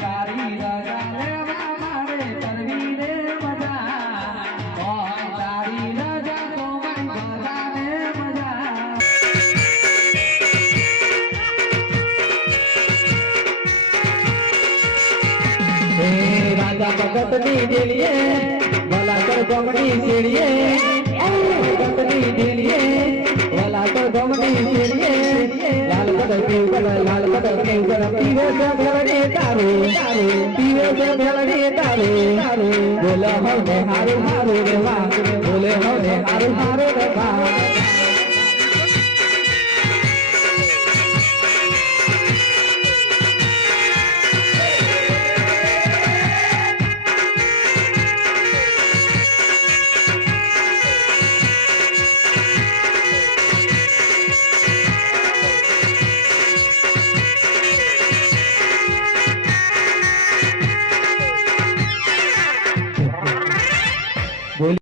તારી રાજા ભગતની દિલીએ ભલા કર ગમની શેરીએ ભગતની દિલીએ ભલા કર ગમની શેરીએ લાલ કેવ કડ લાલ કેવ કડ પીવે ભેળડી તારું પીવે ભેળડી તારું બોલે હવે હારું હારું રે વાહ બોલે હવે હારું હારું